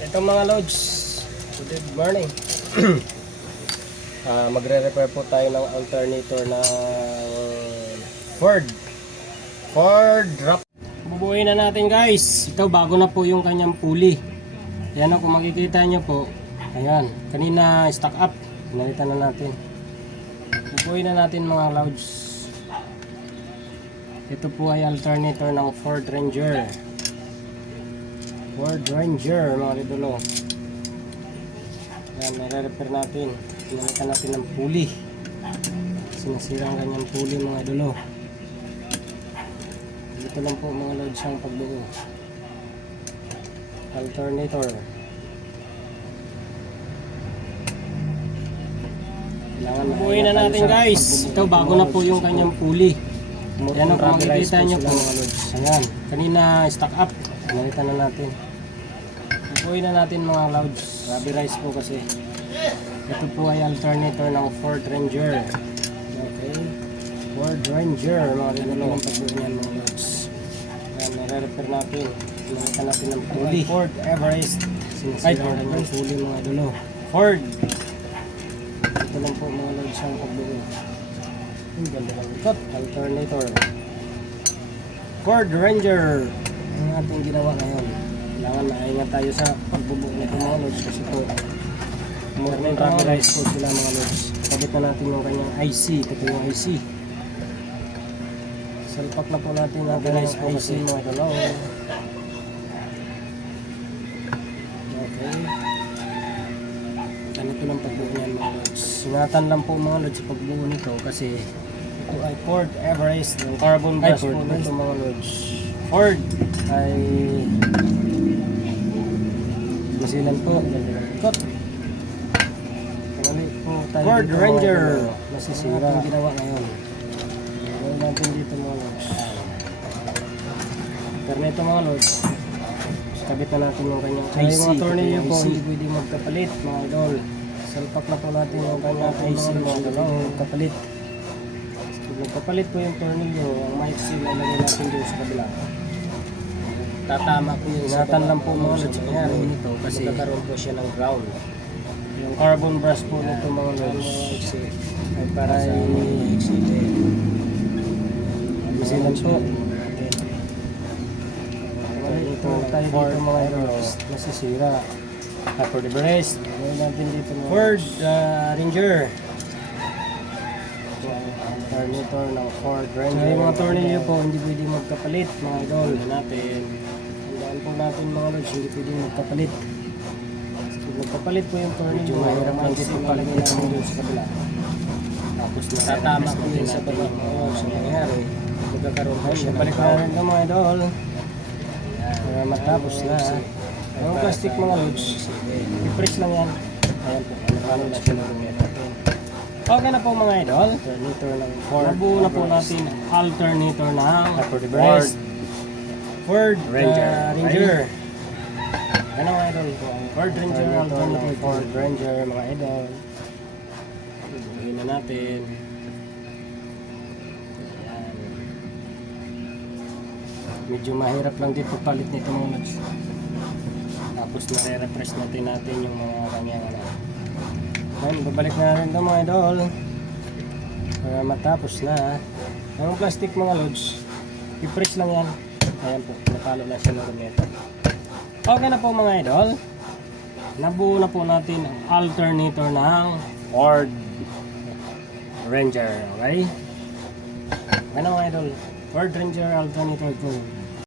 Ito mga lods, good morning. Magre-repair po tayo ng alternator ng Ford drop. Bubuuin na natin guys. Ito bago na po yung kanyang pulley. Ayan o, kung makikita nyo po. Ayan, kanina stock up. Pinalitan na natin. Bubuuin na natin mga lods. Ito po ay alternator ng Ford Ranger. Ford Ranger mga idolo. Ayan, nare-repair natin. Pinalitan natin ng pulley. Sinasira ang kanyang pulley mga idolo. Dito lang po mga lods ang pagbuo. Alternator. Bubuuin na natin guys. Ito bago na po yung kanyang pulley. Ayan kung makikita nyo po mga lods. Ayan, kanina stock up. Pinalitan na natin. Bubuuin na natin mga lods. Rubberized po kasi. Ito po ay alternator ng Ford Ranger. Okay. Ford Ranger. Mga idolo ang pagbuo niyan mga lods. Ayan, nare-repair natin. Pinalitan natin ng pulley. Ford Everest. Sinasira na yung pulley mga idolo. Ford. Ito lang po mga lods ang pagbuo. Ang ganda ng likot. Alternator. Ford Ranger. Ang ating ginawa ngayon. Kailangan maingat tayo sa pagbubuo nito mga lods kasi po rubberized po sila mga lods. Kabit na natin yung kanyang IC. Ito yung IC. Salpak na po natin ang rubberized po IC mga idolo. Okay. Ganito lang pagbuo niyan mga lods. Singatan lang po mga lods sa pagbuo nito kasi ito ay Ford Everest. Yung carbon brush po nito mga lods. Ford ay masilan po. Ikot. Kamali po tayo. Ford Ranger. Masisira ang ginawa ngayon. Gawin natin dito mga lods. Pero nito mga lods, kabit na natin yung kanyang IC. Yung mga tornilyo po, hindi pwede magkapalit mga idol. Salpak na po natin yung kanyang IC mga idol. Magkapalit. Kung magkapalit po yung tornilyo, ang maiksi na ilagay natin doon sa kabila. Tatama po yung ingatan lang po mga lods. Kanyari nito kasi magkakaroon po siya ng ground. Yung carbon brush po nito mga lods ay para sa masilan po. Ito tayo dito mga idol. Nasisira. For the rest, gawin natin dito mga Ford Ranger. Alternator ng Ford Ranger. Yung mga tornilyo po hindi pwede magkapalit mga idol natin. Tandaan po natin mga lods, hindi pwede magkapalit. Kung magkapalit po yung tornilyo, mahirap lang dito palagay namin doon sa kabila. Tapos natatama po yun sa baba. So nangyari, magkakaroon po siya. Balik na rin ito mga idol. Para matapos na. Yung plastic mga lods, i-press lang yan. Ayan po, ano na siya na okay na po mga idol. Alternator ng Ford. Nabuo na po natin alternator ng Ford Ranger. Ano mga idol po? Ford Ranger alternator Ford Ranger mga idol. Ibuhin na natin. Ayan. Medyo mahirap lang dito palit nito mga lods. Tapos nare-repress natin yung mga kanyang ano. Ayan, babalik na rin ito mga idol para matapos na. Yung plastic mga lods, i-press lang yan. Ayan po, natalo na siya ng rumeto. Okay na po mga idol. Nabuo na po natin ang alternator ng Ford Ranger. Okay? Ano mga idol? Ford Ranger alternator po.